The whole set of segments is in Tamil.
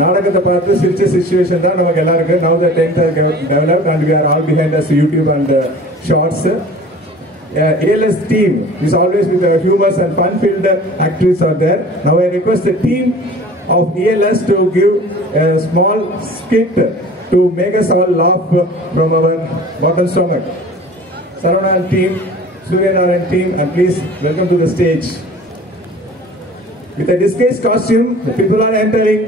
நாடகத்தை பார்த்து சிரிச்ச சிச்சுவேஷன் தான் நமக்கு எல்லாருக்கும். Now the things are developed and we are all behind us YouTube and shorts. ALS team is always with humorous and fun-filled actors are there. Now I request the team of ALS to give a small skit to make us all laugh from our bottom stomach. Saravana team, Suryanarayan team, and please welcome to the stage. With a disguised costume, the people are entering.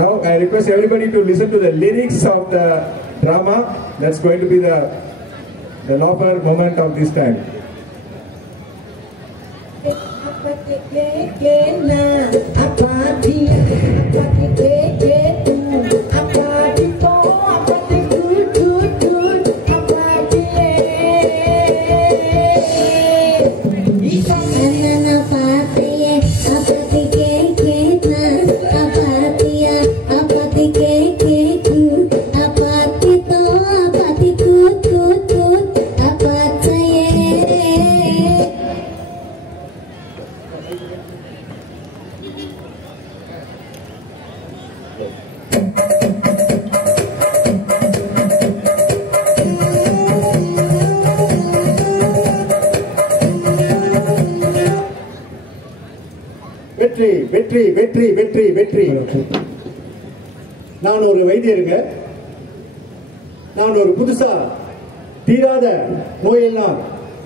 Now I request everybody to listen to the lyrics of the drama. That's going to be the laugher moment of this time. வெற்றி வெற்றி வெற்றி வெற்றி வெற்றி. நான் ஒரு வைத்தியருங்க. நான் ஒரு புதுசா தீராத நோயெல்லாம்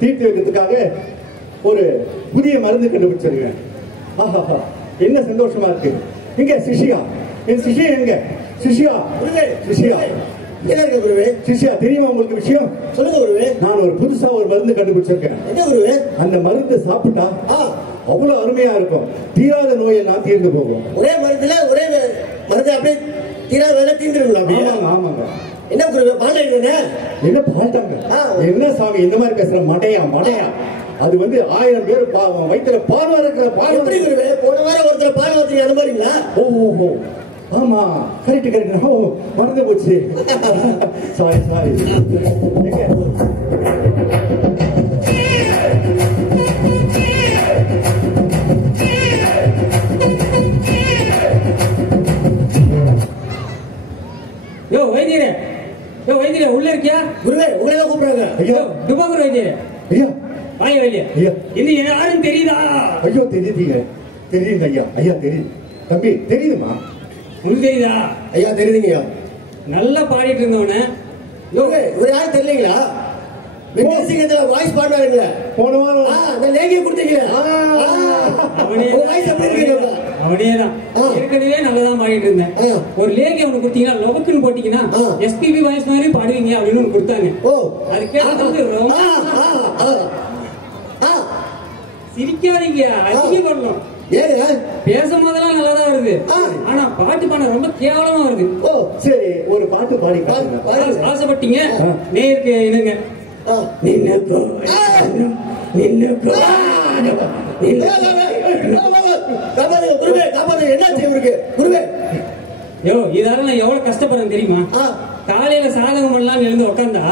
தீர்த்து வைக்கிறதுக்காக ஒரு புதிய மருந்து கண்டுபிடிச்சிருக்கேன். என்ன சந்தோஷமா இருக்கு. எங்க சிஷ்யா, என் சிஷ்யா எங்க? சிஷ்யா சிஷ்யா சிஷ்யா, தெரியுமா உங்களுக்கு விஷயம்? சொல்லுங்க குருவே. நான் ஒரு புதுசா ஒரு மருந்து கண்டுபிடிச்சிருக்கேன். என்ன குருவே? அந்த மருந்து சாப்பிட்டா அவ்வளவு அருமையா இருக்கும். தீராத நோயெல்லாம் தீர்ந்து போகும். ஒரே மருந்துல ஒரே மருந்து அப்படியே தீராத வேலை தீர்ந்துருங்களா? ஆமாங்க ஆமாங்க. என்ன குருவே பாண்டாங்க? என்ன பாண்டாங்க? என்ன சாமி இந்த மாதிரி பேசுற? மடையா மடையா. அது வந்து 1000 பேர் வயிற்றுல பால் வளர்க்கிற பால். எப்படி குருவே? போன வாரம் ஒருத்தர் பால் வளர்த்தீங்க அந்த மாதிரிங்களா? ஓஹோ ஆமா கரெக்ட் கரெக்ட். ஓ மறந்து போச்சு. Sorry sorry. யோ வைத்தியரே, யோ வைத்தியரே உள்ள இருக்கியா? குருவே உங்களை தான் கூப்பிடுறாங்க. ஐயோ துபாகர் வைத்தியரே. ஐயா வாங்க வைத்திய. ஐயா இன்னும் யாரும் தெரியுதா? ஐயோ தெரியுதுங்க. தெரியுது ஐயா. ஐயா தெரியுது. தம்பி தெரியுதுமா? உங்களுக்கு தெரியுதா? ஐயா தெரியுதுங்கய்யா. நல்லா பாடிட்டு இருந்தவன ஒரு யாரும் தெரியலீங்களா? வாய்ஸ் பாடுறாருங்களே போன வாரம் லேகிய கொடுத்தீங்களே. அவனேதான் ஏற்கனவே நல்லதான் பாடிட்டு இருந்தேன். ஒரு லேகி அவனுக்கு கொடுத்தீங்கன்னா லொபக்குன்னு போட்டீங்கன்னா எஸ்பிபி வாய்ஸ் மாதிரி பாடுவீங்க அப்படின்னு ஒண்ணு கொடுத்தாங்க. அது கேட்டு சிரிக்காதீங்க, அதிகப்படணும். பேசும் போதெல்லாம் நல்லாதான் வருது, ஆனா பாட்டு பாட ரொம்ப கேவலமா வருது. ஓ சரி ஒரு பாட்டு பாடி ஆசைப்பட்டீங்க நேருக்கு என்னங்க? இதால நான் எவ்வளவு கஷ்டப்படுறேன் தெரியுமா? காலையில சாதகம் பண்ணலாம் எழுந்து உட்காந்தா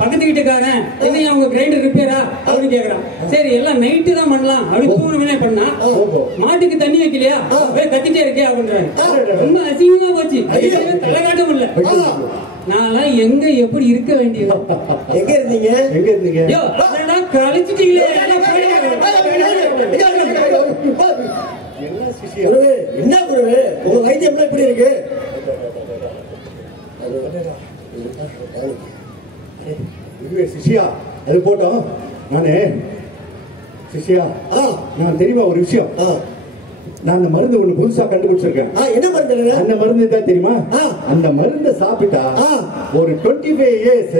பக்கத்து வீட்டுக்காரன் என்ன அவங்க கிரைண்டர் ரிப்பேரா அப்படின்னு கேக்குறான். சரி எல்லாம் நைட்டு தான் பண்ணலாம் அப்படின்னு தூணு பண்ணா மாட்டுக்கு தண்ணி வைக்கலையா கத்திட்டே இருக்கே அப்படின்றாரு. ரொம்ப அசிங்கமா போச்சு. தலை காட்ட முடியல. நான் எங்க எப்படி இருக்க வேண்டியது? எங்க இருந்தீங்க? எங்க இருந்தீங்க? கழிச்சிட்டீங்களே. என்ன குருவே உங்க வைத்தியம் எப்படி இருக்கு? சிஷ்யா அது போட்டோம். நானு சிஷ்யா நான் தெரியுமா ஒரு விஷயம்? நான் அந்த மருந்து ஒண்ணு புதுசா கண்டுபிடிச்சிருக்கேன். என்ன மருந்து? அந்த மருந்து தான் தெரியுமா? அந்த மருந்தை சாப்பிட்டா ஒரு 25 இயர்ஸ்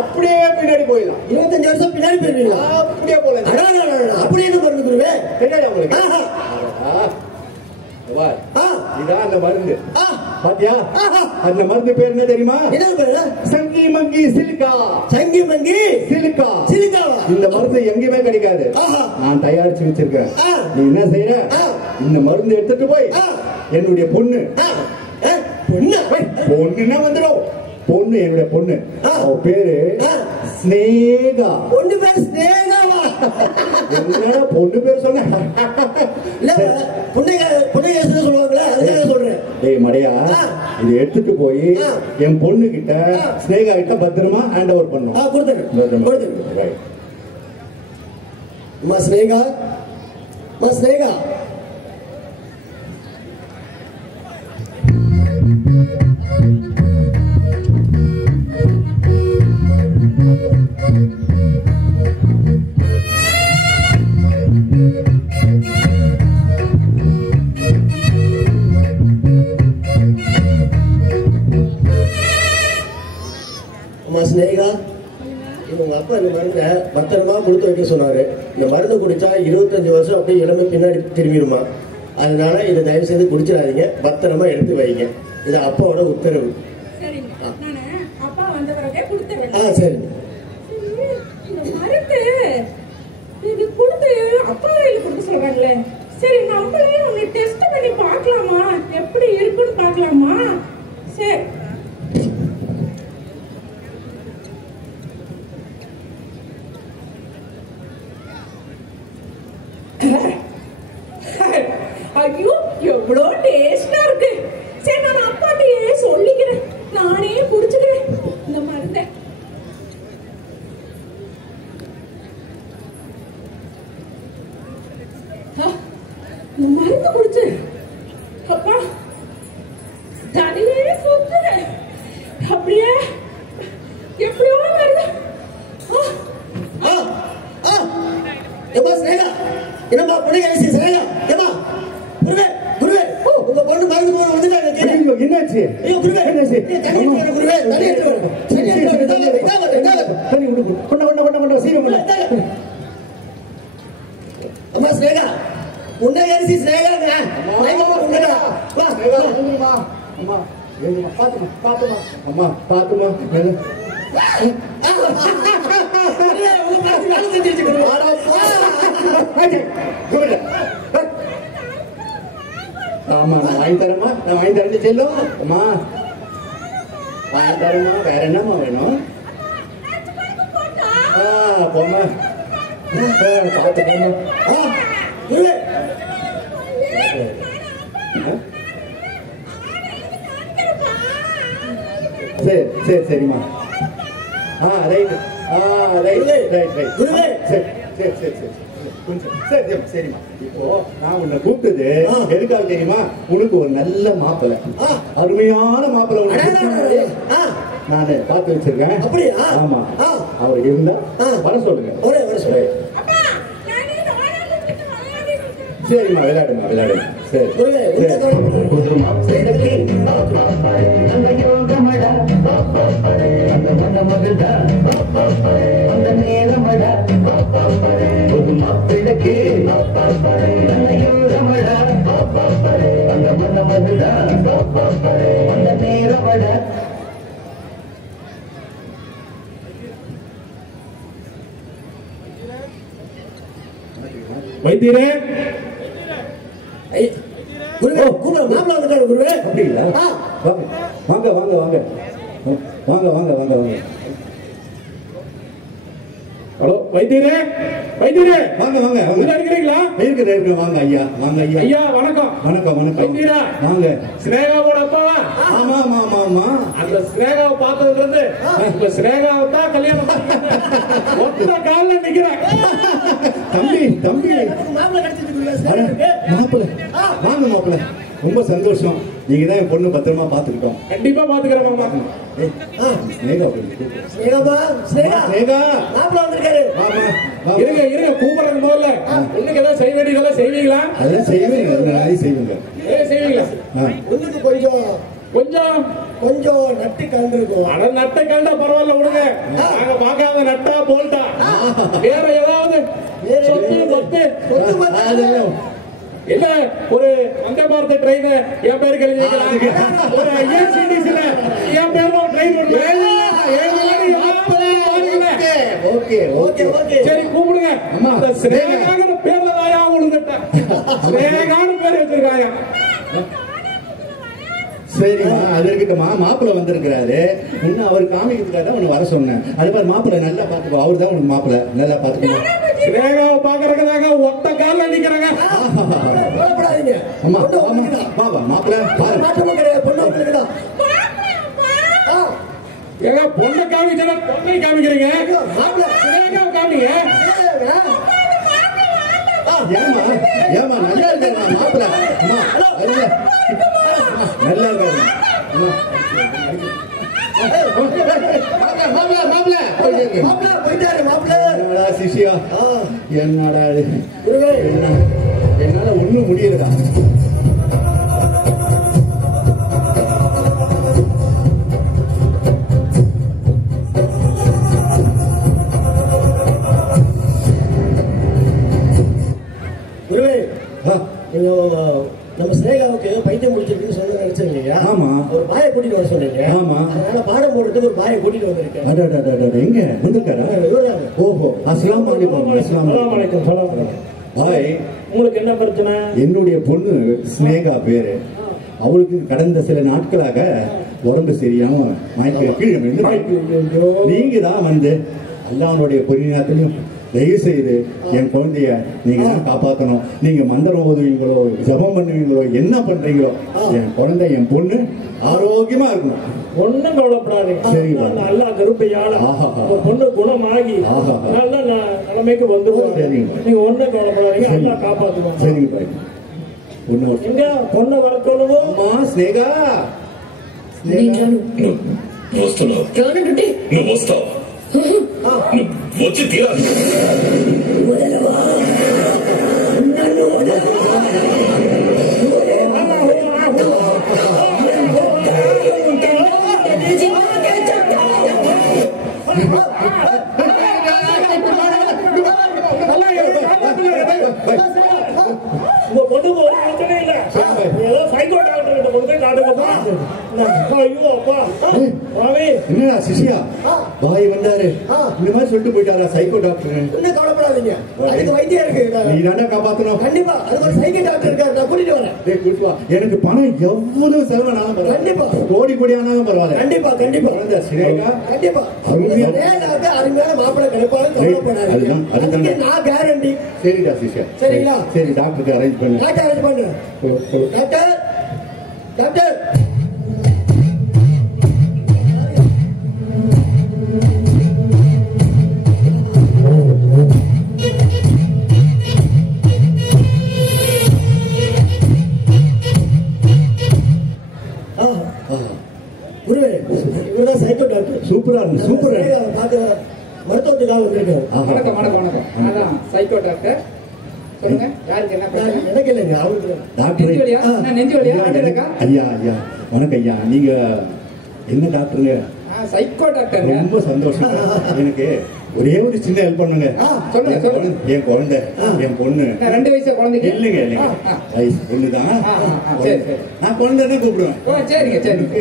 அப்படியே பின்னாடி போயிடலாம். 25 வருஷம் பின்னாடி போயிடலாம். அப்படியே போலாம். அப்படியே என்ன மருந்து குருவே? தெரியாது உங்களுக்கு? இதான் அந்த மருந்து. பாத்தியா? அந்த மருந்து பேர் என்ன தெரியுமா? சங்கி மங்கி சிலிக்கா. சங்கி மங்கி சிலிக்கா. சிலிக்கா இந்த மருந்து எங்கேயுமே கிடைக்காது. நான் தயாரிச்சு வச்சிருக்கேன். நீ என்ன செய்யற? இந்த மருந்து எடுத்துட்டு போய் என்னுடைய பொண்ணு பொண்ணுன்னா வந்துடும். பொண்ணு என்னுடைய பொண்ணு அவ பேரு ஸ்னேகா. பொண்ணு பேர் ஸ்னேகாவா? என்னடா பொண்ணு பேர் சொன்ன? பொண்ணு புது கேஸ் சொல்லுவாங்களே அதுக்காக சொல்றேன். டேய் மடையா, இதை எடுத்துட்டு போய் என் பொண்ணு கிட்ட ஸ்னேகா கிட்ட பத்திரமா ஹேண்ட் ஓவர் பண்ணும். கொடுத்துரு. அம்மா ஸ்னேகா, அம்மா ஸ்னேகா, ஸ்னேகா, உங்க அப்பா இந்த மருந்தை பத்திரமா கொடுத்து வைக்க சொன்னாரு. இந்த மருந்து குடிச்சா 25 வருஷம் அப்படியே இளமை பின்னாடி திரும்பிடுமா. அதனால இதை தயவு செய்து குடிச்சிடாதீங்க, பத்திரமா எடுத்து வைங்க. இது அப்பாவோட உத்தரவு. சரி. சரி, நம்மளே ஒன்னு டெஸ்ட் பண்ணி பார்க்கலாமா, எப்படி இருக்குன்னு பார்க்கலாமா? சரி. ஐயோ, எவ்வளோ டேஸ்டா இருக்கு. சரி, நான் அப்பாட்டையே சொல்லிக்கிறேன், நானே குடிச்சுக்கிறேன் இந்த மருந்தை. இந்த மருந்து குடிச்சு அப்பா தலையே சுத்துது. அப்படியே எப்படியோ வருது. என்னப்பா புரியாச்சு ஸ்னேகா? ஏமா குருவே, குருவே, உங்க பொண்ணு மருந்து போன வந்துட்டாங்க. என்னாச்சு? ஐயோ குருவே, என்னாச்சு? தண்ணி எடுத்து குருவே, தண்ணி எடுத்து வர. தண்ணி எடுத்து வர. தண்ணி குடு. கொண்ட சீக்கிரம் கொண்ட. அம்மா ஸ்னேகா, உன்னை அரிசி ஸ்னேகாங்க. மைமா உண்டடா. வா ஸ்னேகா, அம்மா ஏமா பாத்துமா. அம்மா பாத்துமா. ஆமா, நான் வாங்கி தரேம்மா, நான் வாங்கி தரேன் செல்லும். அம்மா வாங்கி தரேம்மா. வேற என்னம்மா வேணும்? போமா, பார்த்து போமா. சரி சரி சரிம்மா. ரைட் குருவே, சரி சரி சரி சரி கொஞ்சம் சரி சரிம்மா. இப்போ நான் உன்னை கூப்பிட்டது எதுக்காக தெரியுமா? உனக்கு ஒரு நல்ல மாப்பிள்ளை, அருமையான மாப்பிள்ளை நானு பார்த்து வச்சிருக்கேன். அப்படியா? ஆமா. அவர் இருந்தா வர சொல்லுங்க. சரிம்மா, விளையாடுமா விளையாடு. சரி வைத்தியரே, குருவே, மாப்பிள்ள வந்துட்டாரு குருவே. அப்படிங்களா? வாங்க வாங்க வாங்க வாங்க வாங்க வாங்க வாங்க. ஹலோ வைத்தியரே, வைத்தியரே வாங்க வாங்க வாங்க. இருக்கிறீங்களா? இருக்கு வாங்க ஐயா, வாங்க ஐயா. ஐயா வணக்கம். வணக்கம் வணக்கம். வைத்தியரா வாங்க. ஸ்னேகாவோட அப்பாவா? ஆமா ஆமா ஆமா ஆமா. அந்த ஸ்னேகாவை பார்த்ததுல இருந்து இந்த ஸ்னேகாவை தான் கல்யாணம் ஒத்த காலில் நிக்கிறேன். தம்பி தம்பி மாப்பிள்ள கிடைச்சிட்டு மாப்பிள்ள வாங்க மாப்பிள்ள. ரொம்ப சந்தோஷம். நீங்க தான் என் பொண்ணு பத்திரமா பாத்துக்கிட்டோம். கண்டிப்பா பாத்துக்கிறேன் மாமா. ஸ்னேகா ஸ்னேகா மாப்பிள்ள வந்திருக்காரு. இருங்க இருங்க, கூப்பிடுறது முதல்ல. பொண்ணுக்கு ஏதாவது செய்ய வேண்டியதெல்லாம் செய்வீங்களா? அதெல்லாம் செய்வீங்க செய்வீங்க செய்வீங்களா? பொண்ணுக்கு கொஞ்சம் கொஞ்சம் கொஞ்சம் நட்டு கலந்துருக்கும். அட நட்டை கண்டா பரவாயில்ல விடுங்க. நாங்க பார்க்காத நட்டா போல்ட்டா வேற ஏதாவது சொத்து பத்து இல்ல ஒரு வந்தே பாரத் ட்ரெயின் என் பேருக்கு எழுதிக்கலாம். ஒரு ஐஆர்சிடிசில என் பேர்ல ஒரு ட்ரெயின் சரி கூப்பிடுங்க. அந்த ஸ்னேகாங்கிற பேர்ல தாயா விழுந்துட்டேன். ஸ்னேகான்னு பேர் வச்சிருக்காங்க. சரிம்மா, அது இருக்கட்டும்மா. மாப்பிள்ள வந்திருக்கிறாரு. இன்னும் அவர் காமிக்கிறதுக்காக தான் உன்னை வர சொன்னேன். அது மாதிரி மாப்பிள்ள நல்லா பாத்துக்கோ. அவர் தான் உனக்கு மாப்பிள்ள, நல்லா பாத்துக்கோ. ஸ்னேகாவை பாக்குறதுக்காக ஒத்த கால நிக்கிறாங்க. அம்மா பாபா மாப்பிள்ள மாற்றமும் கிடையாது, பொண்ணு தான். ஏங்க பொண்ணை காமிச்சா பொண்ணை காமிக்கிறீங்க, ஸ்னேகாவை காமிங்க. ஏமா ஏமா நல்லா இருக்காரு மாப்பிள்ள. அம்மா நல்லா இருக்காரு சிஷியா. என்னடா என்னால ஒண்ணும் முடியலடா. குருவே, நம்ம ஸ்னேகாவுக்கு பைத்தியம் முடிச்சிருக்குன்னு சொல்ல நினைச்சீங்க இல்லையா? ஆமா. ஒரு பாயை கூட்டிட்டு வர சொன்னீங்க. ஆமா. அதனால பாடம் போடுறதுக்கு ஒரு பாயை கூட்டிட்டு வந்திருக்கேன். எங்க வந்திருக்காரா? ஓஹோ, அஸ்ஸலாமு அலைக்கும். அஸ்ஸலாமு அலைக்கும். பாய், உங்களுக்கு என்ன பிரச்சனை? என்னுடைய பொண்ணு ஸ்னேகா பேரு. அவளுக்கு கடந்த சில நாட்களாக உடம்பு சரியாம கீழே நீங்க தான் வந்து அல்லாஹ்வுடைய பொறியாத்திலையும் தயவு செய்து என் குழந்தைய நீங்க தான் காப்பாற்றணும். நீங்க மந்திரம் ஓதுவீங்களோ ஜபம் பண்ணுவீங்களோ என்ன பண்றீங்களோ என் குழந்தை என் பொண்ணு ஆரோக்கியமா இருக்கணும். ஒண்ணும் கவலைப்படாதீங்க. சரிங்க. நல்லா கருப்பையால பொண்ணு குணமாகி நல்ல நிலைமைக்கு வந்துருவாங்க. நீங்க ஒண்ணும் கவலைப்படாதீங்க, நல்லா காப்பாற்றுவோம். சரிங்க பாய். எங்க பொண்ணை வளர்க்கணுமோ? அம்மா ஸ்னேகா వచ్చి తీరాలి. உங்க பொண்ணுக்கு ஒரு பிரச்சனை இல்ல. ஏதோ சைக்கோ டாக்டர் கிட்ட கொண்டு போய் காட்டுங்கப்பா. ஐயோ அப்பா ராவி. என்னடா சிஷியா பாய் வந்தாரு இந்த மாதிரி சொல்லிட்டு போயிட்டாரா சைக்கோ டாக்டர்? என்ன கவலைப்படாதீங்க, அதுக்கு வைத்தியம் இருக்கு. நீ தானே காப்பாத்தணும். கண்டிப்பா அதுக்கு ஒரு சைக்கோ டாக்டர் இருக்காரு, நான் கூட்டிட்டு வரேன். கூட்டிட்டு வா. எனக்கு பணம் எவ்வளவு செலவானாலும் பரவாயில்ல. கண்டிப்பா. கோடி கோடி ஆனாலும் பரவாயில்ல. கண்டிப்பா கண்டிப்பா. குழந்தை ஸ்னேகா கண்டிப்பா அருமையான மாப்பிள்ளை கிடைப்பாங்க, கவலைப்படாதீங்க. அதுக்கு நான் கேரண்டி. சரிடா சிஷியா. சரிங்களா? சரி டாக்டருக்கு அரேஞ்ச் பண்ணு. டாக்டர் அரேஞ்ச் பண்றேன். டாக்டர் டாக்டர் குருவே, இவர்தான் சைக்கோ டாக்டர். சூப்பரா இருக்கு. சூப்பரா பார்க்க மருத்துவத்துக்காக வந்திருக்காரு. வணக்கம் வணக்கம் வணக்கம். அதான் சைக்கோ டாக்டர். சொல்லுங்க, யாருக்கு என்ன பிரச்சனை? எனக்கு இல்லைங்க, அவருக்கு டாக்டர். நெஞ்சு வலியா? நெஞ்சு வலியா? ஐயா ஐயா வணக்கம் ஐயா. நீங்க என்ன டாக்டருங்க? Psycho doctor. ரொம்ப சந்தோஷம். எனக்கு ஒரே ஒரு சின்ன ஹெல்ப் பண்ணுங்க. சொல்லுங்க சொல்லுங்க. என் குழந்தை என் பொண்ணு 2 வயசு குழந்தைக்கு இல்லைங்க இல்லைங்க வயசு பொண்ணுதான். நான் குழந்தைன்னு கூப்பிடுவேன். சரிங்க சரிங்க.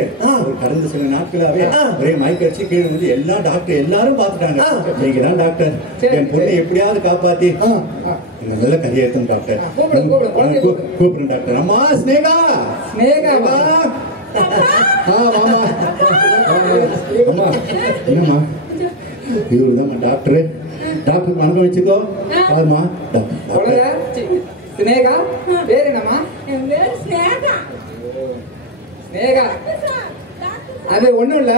கடந்த சில நாட்களாவே ஒரே மயக்கடிச்சு கீழே வந்து எல்லா டாக்டர் எல்லாரும் பாத்துட்டாங்க. நீங்க தான் டாக்டர். என் பொண்ணை எப்படியாவது காப்பாத்தி நல்ல கரியேற்றும் டாக்டர். கூப்பிடுறேன் டாக்டர். அம்மா ஸ்னேகா. ஸ்னேகா வாமா. அம்மா என்னம்மா இவருதான் டாக்டரு. டாக்டர் வணக்கம் வச்சுக்கோ. பாருமா ஸ்னேகா. பேர் என்னம்மா? ஸ்னேகா. அது ஒண்ணும் இல்ல,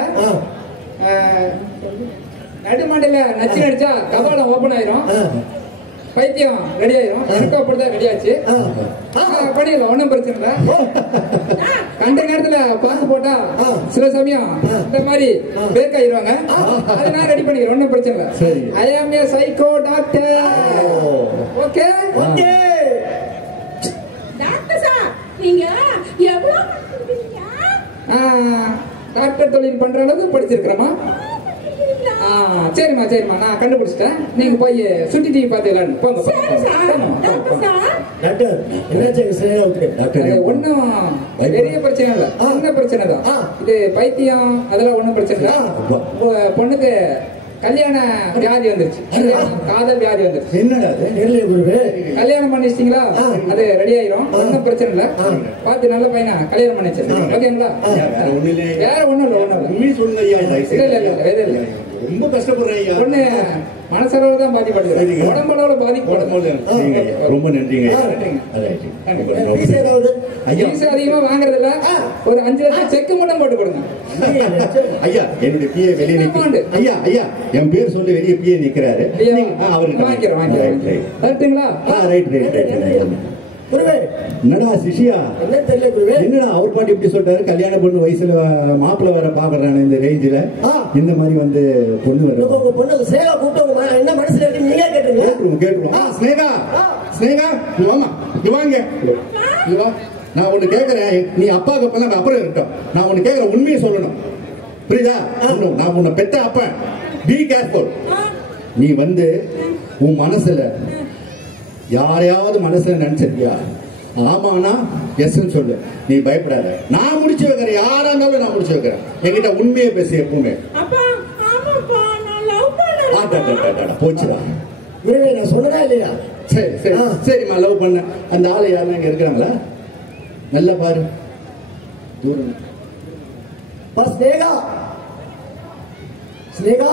நடுமண்டையில நச்சு நடிச்சா கபாலம் ஓபன் ஆயிரும், பைத்தியம் ரெடி ஆயிரும். எனக்கும் அப்படிதான் ரெடி ஆச்சு. பண்ணிடலாம், ஒன்னும் பிரச்சனை இல்ல. கண்ட நேரத்துல பாத்து போட்டா சில சமயம் இந்த மாதிரி பேக் ஆயிருவாங்க. அதை நான் ரெடி பண்ணிக்கிறேன், ஒன்னும் பிரச்சனை இல்ல. I am a psycho doctor. Okay okay. Doctor sir, நீங்க எவ்வளவு படிச்சிருக்கீங்க? டாக்டர் தொழில் பண்ற அளவுக்கு படிச்சிருக்கிறேமா? சரிம்மா சரிம்மா, நான் கண்டுபிடிச்சிட்டேன். நீங்க போய் சுட்டி டிவி பாத்துக்கலாம். போங்க டாக்டர். என்னாச்சு ஸ்னேகாவுக்கு? டாக்டர் ஒன்னும் பெரிய பிரச்சனை இல்ல, சின்ன பிரச்சனை தான் இது. பைத்தியம் அதெல்லாம் ஒன்னும் பிரச்சனை இல்ல. பொண்ணுக்கு கல்யாண வியாதி வந்துருச்சு, காதல் வியாதி வந்துருச்சு. என்னடா கல்யாணம் பண்ணிச்சிட்டீங்களா, அது ரெடி ஆயிரும், ஒன்னும் பிரச்சனை இல்ல. பார்த்து நல்ல பையனா கல்யாணம் பண்ணிச்சு. ஓகேங்களா? வேற ஒண்ணும் இல்லை. வேற ஒண்ணும் இல்ல, ஒண்ணும் இல்ல. சொல்லுங்க ஐயா. இல்ல இல்ல இல்ல, ரொம்ப கஷ்டப்படுறேன் ஐயா. ஒண்ணு மனசளவுல தான் பாதிப்படுது, உடம்பளவுல பாதிக்கப்படுது. ரொம்ப நன்றிங்க ஐயா. பீஸ் அதிகமா வாங்குறது இல்ல, ஒரு 5 லட்சம் செக் மட்டும் போட்டு கொடுங்க ஐயா. என்னுடைய பிஏ வெளியே நிக்க ஐயா. ஐயா என் பேர் சொல்லி வெளியே பிஏ நிக்கிறாரு, அவருக்கு வாங்கிக்கிறேன். Right right right. என்னடா சிஷியா என்ன தெரியல குருவே, என்னடா அவர் பாட்டு இப்படி சொல்றாரு, கல்யாண பொண்ணு வயசுல மாப்பிள்ள வர பாக்குறானே இந்த ரேஞ்சில, இந்த மாதிரி வந்து பொண்ணு வர உங்க பொண்ணு சேவா கூப்பிட்டு என்ன மனசுல இருக்கு நீங்க கேட்டுருங்க. கேட்டுருவோம். ஸ்னேகா ஸ்னேகா வாமா இங்க வாங்க. நான் ஒண்ணு கேக்குறேன், நீ அப்பாவுக்கு அப்பதான் அப்புறம் இருக்கட்டும். நான் ஒண்ணு கேக்குறேன், உண்மையை சொல்லணும், புரியுதா? நான் உன்னை பெத்த அப்ப, பி கேர்ஃபுல். நீ வந்து உன் மனசுல யாரையாவது மனசுல நினைச்சிருக்கியா? ஆமானா எஸ் சொல்லு, நீ பயப்படாத. நான் முடிச்சு வைக்கிறேன், யாரா இருந்தாலும் நான் முடிச்சு வைக்கிறேன். என்கிட்ட உண்மையை பேசு எப்பவுமே. போச்சுடா குருவே, நான் சொன்னதா இல்லையா? சரி சரி சரிம்மா, லவ் பண்ண அந்த ஆளு யாரும் இங்க இருக்கிறாங்களா? நல்லா பாரு, தூரம். ஸ்னேகா ஸ்னேகா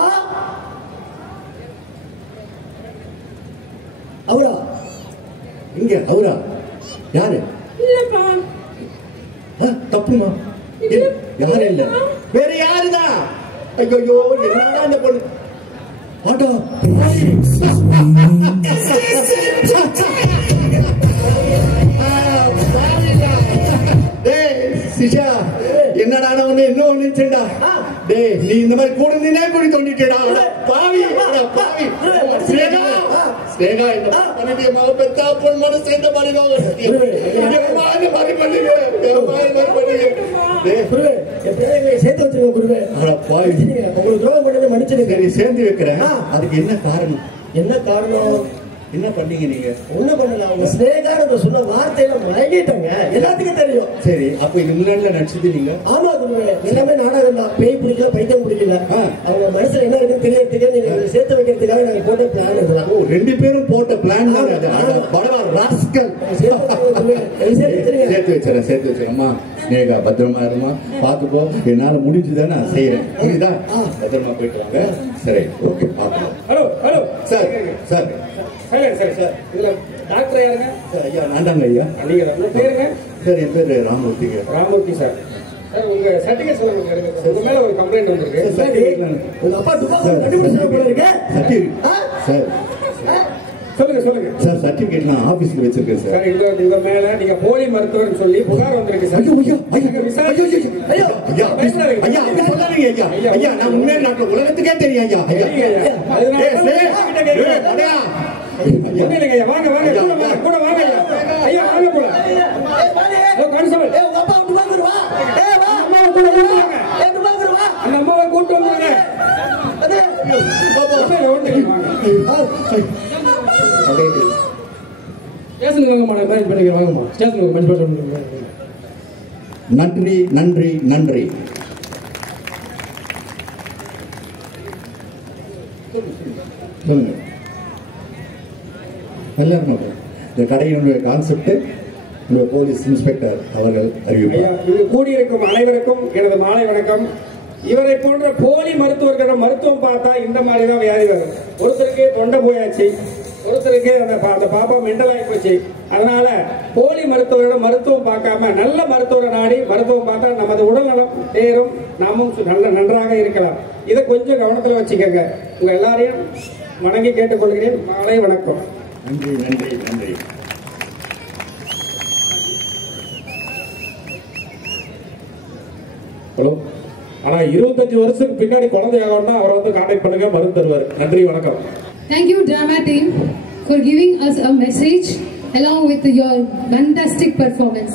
அவரா இங்க அவரா? யாரு? தப்புமா, யாரும் இல்ல, வேற யாருதான்? ஐயோ என்னடா இந்த பொண்ணு ஆட்டோ. சிஷா என்னடா ஒண்ணு இன்னும் ஒண்ணுடா. டேய் நீ இந்த மாதிரி கூட நின்னே குடி தோண்டிட்டடா பாவி பாவி. ஸ்னேகா ஸ்னேகா இந்த பண்ணிட்டிய மாவ பெத்தா பொன் மனசு இந்த மாதிரி மாதிரி பண்ணுங்க. டேய் குருவே, எப்படியே சேர்த்து வச்சிருங்க குருவே. பாவி உங்களுக்கு துரோகம் பண்ணி மன்னிச்சிடுங்க. சரி சேர்ந்து வைக்கிறேன். அதுக்கு என்ன காரணம்? என்ன காரணம்? என்ன பண்ணீங்க நீங்க? ஒண்ணும் பண்ணல, அவங்க ஸ்னேகான்னு சொன்ன வார்த்தையில மயங்கிட்டாங்க, எல்லாத்துக்கும் தெரியும். சரி, அப்ப இது முன்னாடில நடிச்சது நீங்க? ஆமா குருவே, எல்லாமே நாடகம் தான். பேய் பிடிக்கல, பைத்தியம் பிடிக்கல. அவங்க மனசுல என்ன இருக்குன்னு தெரியறதுக்கு நீங்க சேர்த்து வைக்கிறதுக்காக நாங்க போட்ட பிளான் இதெல்லாம். ஓ, 2 பேரும் போட்ட பிளான் தான் அது. படவா ராஸ்கல். சேர்த்து வச்சிரேம்மா. ஸ்னேகா பத்திரமா இருமா, பாத்துக்கோ. என்னால முடிஞ்சுதான் நான் செய்யறேன், புரியுதா? பத்திரமா போயிட்டு வாங்க. சரி, okay. Hello hello sir sir சரி சார், இதுல டாக்டர் யாருங்க? சார் ஐயா நான் தாங்க ஐயா. நீங்க பேருங்க? சார் என் பேரு ராமூர்த்திங்க. ராமூர்த்தி சார். சார் உங்க சர்டிபிகேட் சொல்லுங்க. உங்க மேல ஒரு கம்ப்ளைண்ட் வந்திருக்கு. உங்க அப்பா கண்டுபிடிச்சா போல இருக்கு. சார் சொல்லுங்க சொல்லுங்க சார். சர்டிபிகேட் நான் ஆபீஸ்ல வச்சிருக்கேன் சார். சார் இந்த மேல நீங்க போலி மருத்துவர்னு சொல்லி புகார் வந்திருக்கு சார். ஐயா நான் உண்மையா நாட்டு உலகத்துக்கே தெரியும் ஐயா. வாங்க வாங்க கூட வாங்க ஐயா, வாங்க கூட. அந்த அம்மாவை கூட்டு வந்துருங்க. நன்றி நன்றி நன்றி. சொல்லுங்க. எல்லாரும் இந்த கடையினுடைய கான்செப்ட் போலீஸ் இன்ஸ்பெக்டர் அவர்கள் அறிவிப்பார். கூடியிருக்கும் அனைவருக்கும் எனது மாலை வணக்கம். இவரை போன்ற போலி மருத்துவர்களிடம் மருத்துவம் பார்த்தா இந்த மாதிரி தான் வியாதி வரும். ஒருத்தருக்கு தொண்டை போயாச்சு, ஒருத்தருக்கு அந்த பாப்பா மெண்டல் ஆகி போச்சு. அதனால போலி மருத்துவரிடம் மருத்துவம் பார்க்காம நல்ல மருத்துவரை நாடி மருத்துவம் பார்த்தா நமது உடல் நலம் தேரும், நாமும் நன்றாக இருக்கலாம். இதை கொஞ்சம் கவனத்தில் வச்சுக்கோங்க. உங்க எல்லாரையும் வணங்கி கேட்டுக்கொள்கிறேன். மாலை வணக்கம். நன்றி நன்றி நன்றி. ஹலோ. ஆனா 25 வருஷத்துக்கு பின்னாடி குழந்தை ஆகணும்னா அவரை வந்து கான்டாக்ட் பண்ணுங்க, மருந்து தருவார். நன்றி வணக்கம். Thank you drama team for giving us a message along with your fantastic performance.